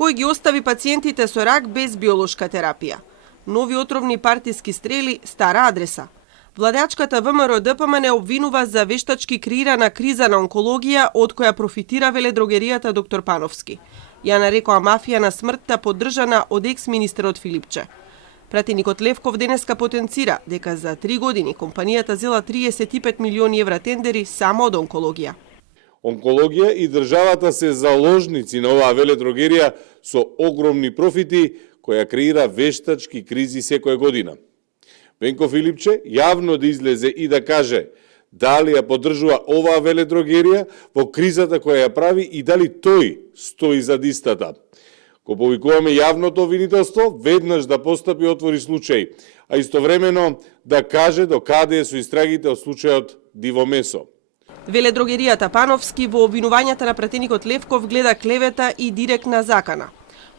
кој ги остави пациентите со рак без биолошка терапија. Нови отровни партиски стрели, стара адреса. Владеачката ВМРО ДПМН обвинува за вештачки креирана криза на онкологија од која профитира веледрогеријата доктор Пановски. Ја нарекоа мафија на смртта поддржана од екс-министерот Филипче. Пратеникот Левков денеска потенцира дека за 3 години компанијата зела 35 милиони евра тендери само од онкологија. Онкологија и државата се заложници на оваа веледрогерија со огромни профити која креира вештачки кризи секоја година. Венко Филипче јавно да излезе и да каже дали ја поддржува оваа веледрогерија во кризата која ја прави и дали тој стои зад истата. Ко повикуваме јавното обвинителство, веднаш да постапи отвори случај, а истовремено да каже до каде се истрагите од случајот Диво Месо. Веледрогеријата Пановски во обвинувањата на пратеникот Левков гледа клевета и директна закана.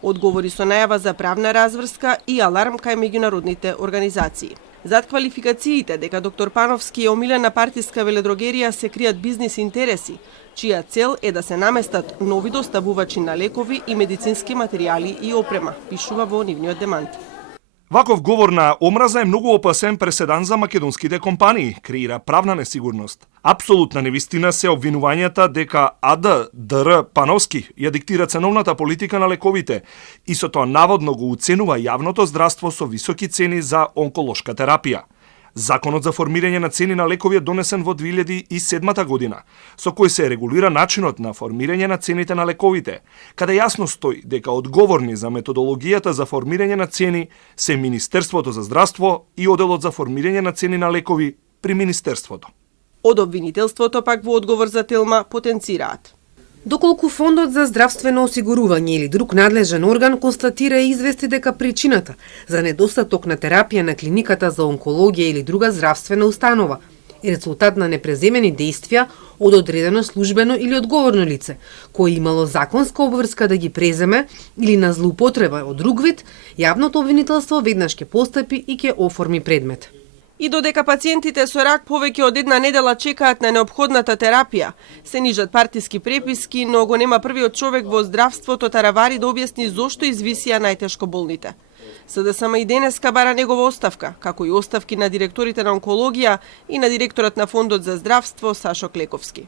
Одговори со најава за правна разврска и аларм кај меѓународните организации. Зад квалификациите дека доктор Пановски е омилена партиска веледрогерија се кријат бизнис интереси, чија цел е да се наместат нови доставувачи на лекови и медицински материјали и опрема, пишува во нивниот демант. Ваков говор на омраза е многу опасен преседан за македонските компании, креира правна несигурност. Апсолутна невистина се обвинувањата дека АД, ДР, Пановски ја диктира ценовната политика на лековите и со тоа наводно го уценува јавното здравство со високи цени за онколошка терапија. Законот за формирање на цени на лекови е донесен во 2007 година, со кој се регулира начинот на формирање на цените на лековите, каде јасно стои дека одговорни за методологијата за формирање на цени се Министерството за здравство и Оделот за формирање на цени на лекови при Министерството. Од обвинителството пак во одговор за Телма потенцираат. Доколку Фондот за здравствено осигурување или друг надлежен орган констатира и извести дека причината за недостаток на терапија на клиниката за онкологија или друга здравствена установа е резултат на непреземени действија од одредено службено или одговорно лице, кој имало законска обврска да ги преземе или на злоупотреба од друг вид, јавното обвинителство веднаш ќе постапи и ќе оформи предмет. И додека пациентите со рак повеќе од една недела чекаат на неопходната терапија, се нижат партиски преписки, но го нема првиот човек во здравството Таравари да објасни зошто извисија најтешко болните. СДСМ и денеска бара негова оставка, како и оставки на директорите на онкологија и на директорот на Фондот за здравство Сашо Клековски.